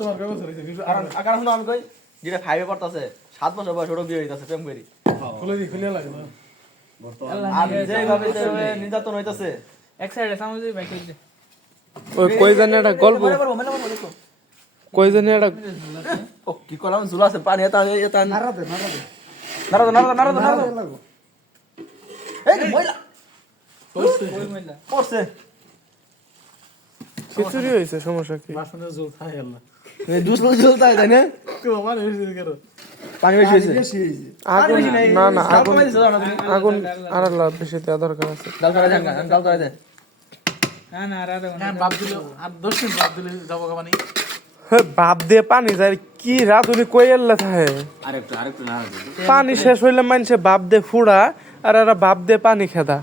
তোমার কয় বছর হইছে কিছু আকার শুনো আমি কই যেটা 5 এ পড়তাছে 7 বছর বয়স ওটা বিয়ে হইতাছে প্রেম করি খুলে লাগে না আর যেভাবে নির্যাতন হইতাছে এক সাইডে সামনে বাইক হইছে ওই কই জানি একটা গল্প কই জানি একটা ও কি করলাম ঝুলা আছে পানি এটা নাড়া দে এই ময়লা ওই মহিলা পড়ছে খিচুড়ি হয়েছে সমস্যা কি বাসনে জল খাই আল্লাহ এই দুস লোক জ্বলতা তাই না তো আমার হইছে কেন পানি বেশি হইছে আগুন না আগুন ডাল আগুন আর বেশি দেওয়া দরকার আছে করে দেন না ডাল করে দেন না রাধা হ্যাঁ বাপ দিলে আর 10 দিন বাপ দিলে যাবো মানে বাপ দিয়ে পানি যায় কি রাধুনি কই এল্লা থাকে আরেকটু না পানি শেষ হইলে মানুষে বাপ দিয়ে ফুড়া আর এরা বাপ দিয়ে পানি খেদা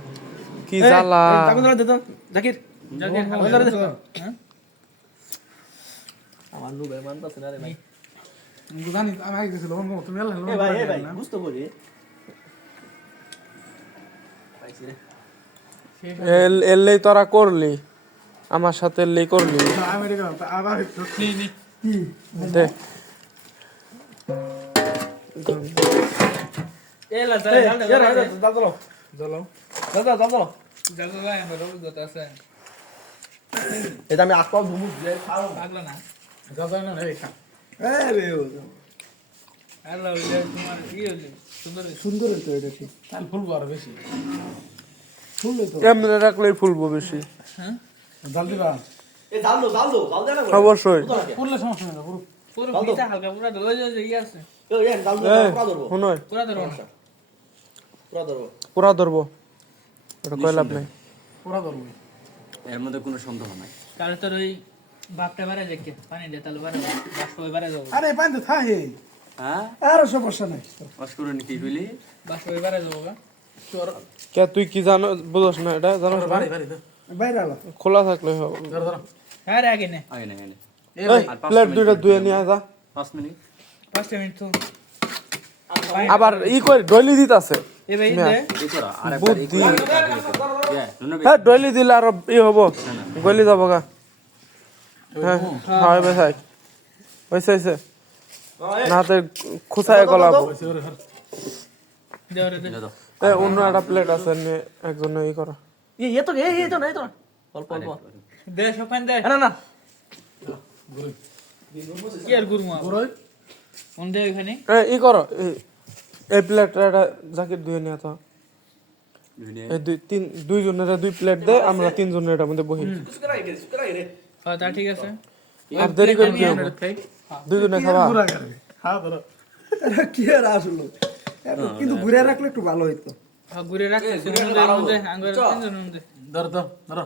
কি জ্বালা আগুন ধরে দে তো জাকির জাকির আগুন ধরে দে হ্যাঁ আমার নু ভাই মানতাছ না রে ভাই জানি আমি আগে গেছিল তুমি আল্লাহ এ ভাই বুঝতে পারি পাইছি রে এলেই তোরা করলি আমার সাথে এলেই করলি আমেরিকা আবার একটু নি দেখ এলা ডাল দাও জ্বালাও দাও জাগলা আমরা রোজ গত আছে এটা আমি আসপাও ধুমু যে খাও পাগলা না জ্বালাও না রে খা আল্লাহ ওইটা তোমার কি হইছে সুন্দর হইছে। সুন্দর হইতো এটা কি তাল ফুলবো আর বেশি ফুললে তো এমনি রাখলেই ফুলবো বেশি হ্যাঁ জাল দিবা এ ডাল দে না অবশ্যই ফুললে সমস্যা নেই পুরো পুরো পিঠা হালকা পুরো দই যে ইয়ে আছে এ ডাল দে এই, পুরা ধরবো শুনোই পুরো ধরো না পুরা ধরবো পুরা ধরবো এটা কই লাভ নেই পুরা ধরবো এর মধ্যে কোনো সন্দেহ নাই তাহলে তোর ওই বাপটা বারে দেখে পানি দে তাহলে বারে বাস কই বারে যাবো আরে পানি তো থাকে হ্যাঁ আর সমস্যা নাই অস্করণ কি কইলি বাস কই বারে যাবো গা তোর কে তুই কি জানো বুঝছ না এটা জানোস না? বাড়ি বাইরে আলা খোলা থাকলে হবে ধরো হ্যাঁ রে আগে নে আগে না আগে এ এই ভাই প্লেট দুইটা ধুয়ে নিয়ে যা 5 মিনিট 5 মিনিট তো আবার ই করে ডলি দিতাছে এ ভাই না। দে এই করো আরেকবার বুদ্ধি নুনবে হ্যাঁ ডলি দিলে আরো ই হবো গলি যাবো গা হ্যাঁ হয় ভাই ভাই হয়েছে না হাতে খুসায় গলাবো দে ওরে দে দাও এ অন্য একটা প্লেট আছে নিয়ে একজন ই করো এ তো না অল্প দে সব পানি দে না কি আর গুরমু পুরোই কোন দে এখানে ই করো এই প্লেটটা জাকির ধুয়ে নিয়ে তো এই দুইজনের দুই প্লেট দে আমরা তিনজনের এটার মধ্যে বহি হ্যাঁ তা ঠিক আছে আর দেরি করে কি হবে দুইজনে খাবা পুরা করে হ্যাঁ ধরো কি আর আসলো কিন্তু ঘুরে রাখলে একটু ভালো হইতো ঘুরে রাখতে আঙ্গুর তিনজন ধরো